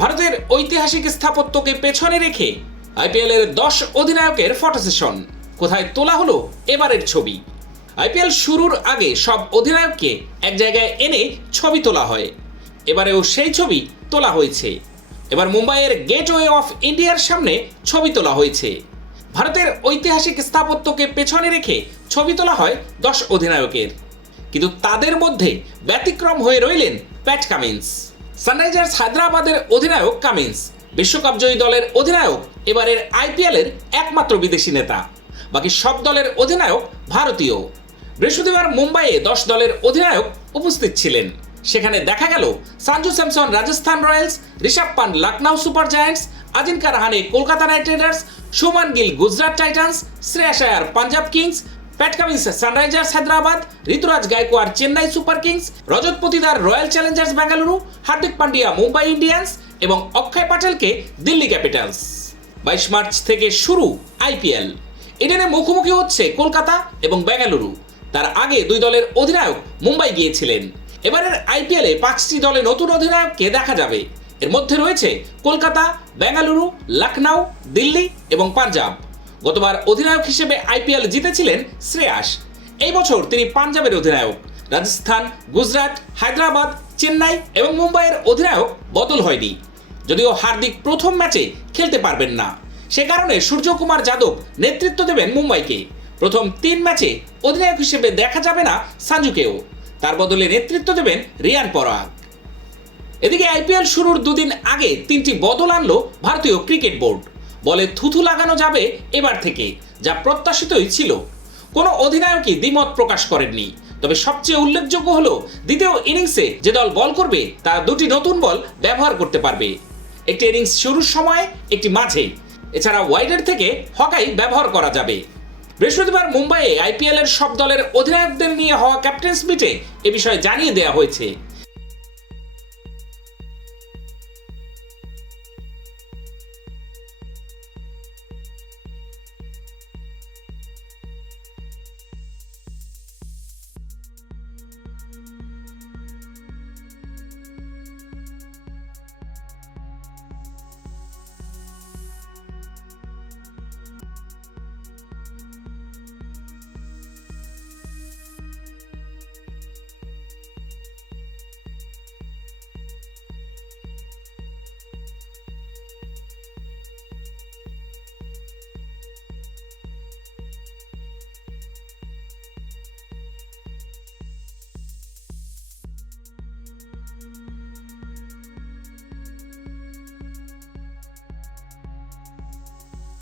ভারতের ঐতিহাসিক স্থাপত্যকে পেছনে রেখে আইপিএল এর দশ অধিনায়কের ফটো সেশন। কোথায় তোলা হলো এবারের ছবি? আইপিএল শুরুর আগে সব অধিনায়ককে এক জায়গায় এনে ছবি তোলা হয়। এবারেও সেই ছবি তোলা হয়েছে। এবার মুম্বাইয়ের গেটওয়ে অফ ইন্ডিয়ার সামনে ছবি তোলা হয়েছে। ভারতের ঐতিহাসিক স্থাপত্যকে পেছনে রেখে ছবি তোলা হয় দশ অধিনায়কের। কিন্তু তাদের মধ্যে ব্যতিক্রম হয়ে রইলেন প্যাট কামিন্স। সানরাইজার্স হায়দ্রাবাদের অধিনায়ক কামিন্স। বিশ্বকাপ জয়ী দলের অধিনায়ক এবারের আইপিএলের একমাত্র বিদেশি নেতা। বাকি সব দলের অধিনায়ক ভারতীয়। বৃহস্পতিবার মুম্বাইয়ে দশ দলের অধিনায়ক উপস্থিত ছিলেন। সেখানে দেখা গেল Sanju Samson Rajasthan Royals, Rishabh Pant Lucknow Super Giants, Ajinkya Rahane Kolkata Knight Riders Shubman Gill Gujarat Titans Shreyas Iyer Punjab Kings Pat Cummins Sunrisers Hyderabad, Ruturaj Gaikwad, Chennai Super Kings, Rajat Patidar, Royal Challengers Bengaluru Hardik Pandya, Mumbai Indians এবং অক্ষয় পাটেলকে Delhi Capitals. বাইশ March থেকে শুরু IPL. এডেনে মুখোমুখি হচ্ছে কলকাতা এবং বেঙ্গালুরু তার আগে দুই দলের অধিনায়ক মুম্বাই গিয়েছিলেন। এবারের আইপিএলে পাঁচটি দলে নতুন অধিনায়ককে দেখা যাবে। এর মধ্যে রয়েছে কলকাতা বেঙ্গালুরু লখনৌ দিল্লি এবং পাঞ্জাব। গতবার অধিনায়ক হিসেবে আইপিএল জিতেছিলেন শ্রেয়াস। এই বছর তিনি পাঞ্জাবের অধিনায়ক। রাজস্থান, গুজরাট, হায়দ্রাবাদ, চেন্নাই এবং মুম্বাইয়ের অধিনায়ক বদল হয়নি। যদিও হার্দিক প্রথম ম্যাচে খেলতে পারবেন না। সে কারণে সূর্যকুমার যাদব নেতৃত্ব দেবেন মুম্বাইকে। প্রথম তিন ম্যাচে অধিনায়ক হিসেবে দেখা যাবে না সাঞ্জুকেও। তার বদলে নেতৃত্ব দেবেন রিয়ান পরাগ। এদিকে আইপিএল শুরুর দুদিন আগে তিনটি বদল আনলো ভারতীয় ক্রিকেট বোর্ড। বলে থুথু লাগানো যাবে এবার থেকে, যা প্রত্যাশিতই ছিল। কোনো অধিনায়কই দ্বিমত প্রকাশ করেননি। তবে সবচেয়ে উল্লেখযোগ্য হলো, দ্বিতীয় ইনিংসে যে দল বল করবে তারা দুটি নতুন বল ব্যবহার করতে পারবে। একটি ইনিংস শুরুর সময়, একটি মাঝে। এছাড়া ওয়াইডের থেকে হকাই ব্যবহার করা যাবে। বৃহস্পতিবার মুম্বাইয়ে আইপিএল এর সব দলের অধিনায়কদের নিয়ে হওয়া ক্যাপ্টেন্স মিটে এ বিষয়ে জানিয়ে দেওয়া হয়েছে।